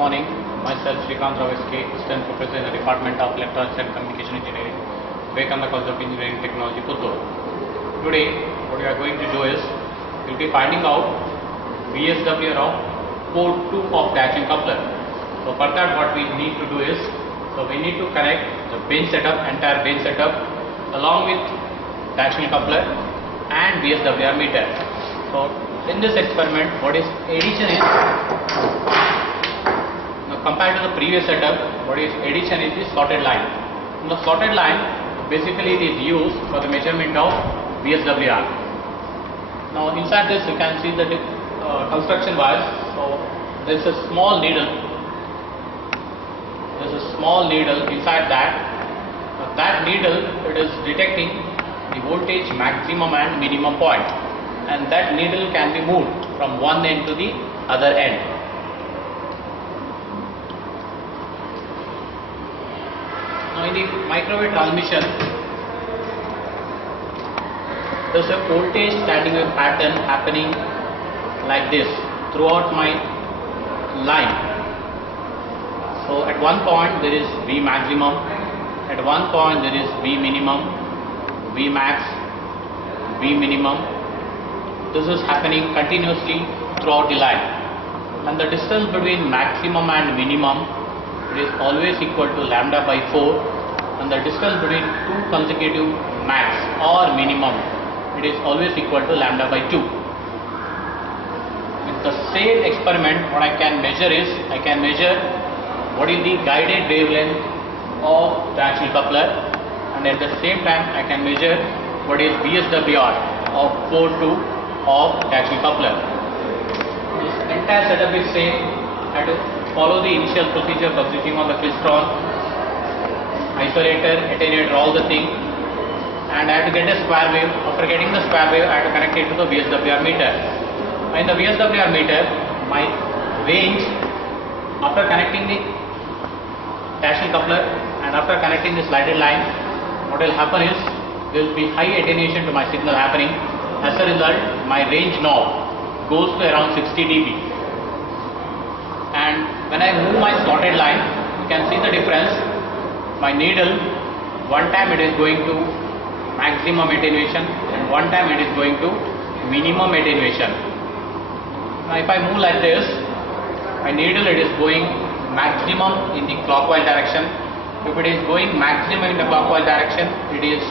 morning. Myself Srikanth Rao SK, Assistant Professor in the Department of Electronics and Communication Engineering, Vivekananda College of Engineering Technology, Puttur. Today, what we are going to do is, we will be finding out VSWR of port 2 of attaching coupler. So for that, what we need to do is, we need to connect the bench setup, entire bench setup, along with attaching coupler and VSWR meter. So in this experiment, what is addition is, compared to the previous setup, what is addition is the slotted line. In the slotted line, basically it is used for the measurement of VSWR. Now inside this you can see the construction wires. So there is a small needle. There is a small needle inside that. That needle, it is detecting the voltage maximum and minimum point, and that needle can be moved from one end to the other end. Now in the microwave transmission, there is a voltage standing wave pattern happening like this throughout my line. So at one point there is V maximum, at one point there is V minimum, V max, V minimum. This is happening continuously throughout the line, and the distance between maximum and minimum, it is always equal to lambda by 4, and the distance between two consecutive max or minimum, it is always equal to lambda by 2. With the same experiment, what I can measure is, I can measure what is the guided wavelength of the axial coupler, and at the same time I can measure what is VSWR of port 2 of the axial coupler. This entire setup is same. I have to follow the initial procedure of switching on the klystron, isolator, attenuator, all the thing, and I have to get a square wave. After getting the square wave, I have to connect it to the VSWR meter. In the VSWR meter, my range, after connecting the axial coupler and after connecting the slided line, what will happen is, there will be high attenuation to my signal happening. As a result, my range knob goes to around 60 dB. And when I move my slotted line, you can see the difference. My needle, one time it is going to maximum attenuation and one time it is going to minimum attenuation. Now if I move like this, my needle, it is going maximum in the clockwise direction. If it is going maximum in the clockwise direction, it is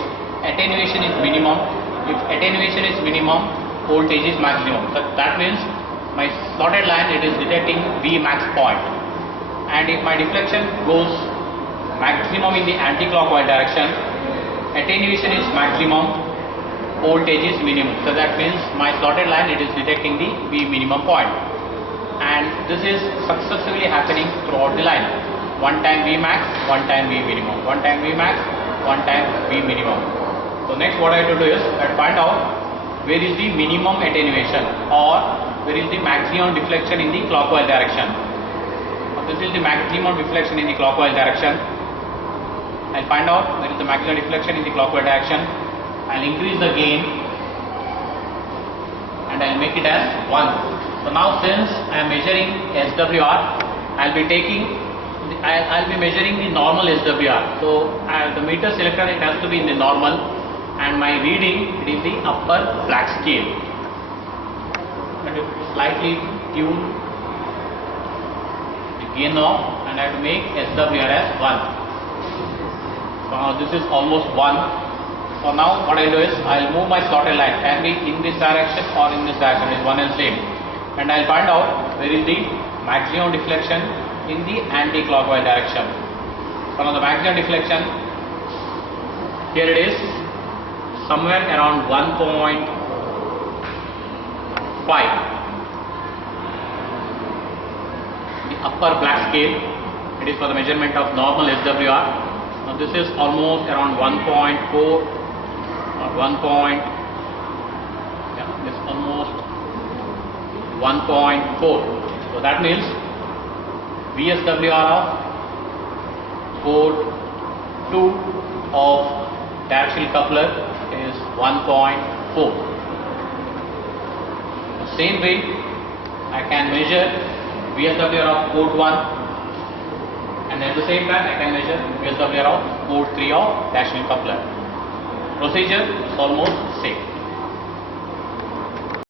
attenuation is minimum. If attenuation is minimum, voltage is maximum. So that means my slotted line, it is detecting V max point. And if my deflection goes maximum in the anti-clockwise direction, attenuation is maximum, voltage is minimum. So that means my slotted line, it is detecting the V minimum point. And this is successively happening throughout the line. One time V max, one time V minimum, one time V max, one time V minimum. So next what I have to do is, I have to find out where is the minimum attenuation or where is the maximum deflection in the clockwise direction. Now this is the maximum deflection in the clockwise direction. I will find out where is the maximum deflection in the clockwise direction. I will increase the gain and I will make it as 1. So now since I am measuring SWR, I will be measuring the normal SWR. So the meter selector, it has to be in the normal, and my reading, it is the upper black scale. I have to slightly tune the gain knob and I have to make SWR as 1. So now this is almost 1. So now what I will do is, I will move my slotted line, can be in this direction or in this direction, it is one and same. And I will find out where is the maximum deflection in the anti-clockwise direction. So now the maximum deflection, here it is, somewhere around 1.5. The upper black scale, it is for the measurement of normal SWR. Now this is almost around 1.4 or 1. This is almost 1.4. So that means VSWR of port 2 of the axial coupler is 1.4. The same way I can measure VSWR of port 1, and at the same time I can measure VSWR of port 3 of National coupler. Procedure is almost same.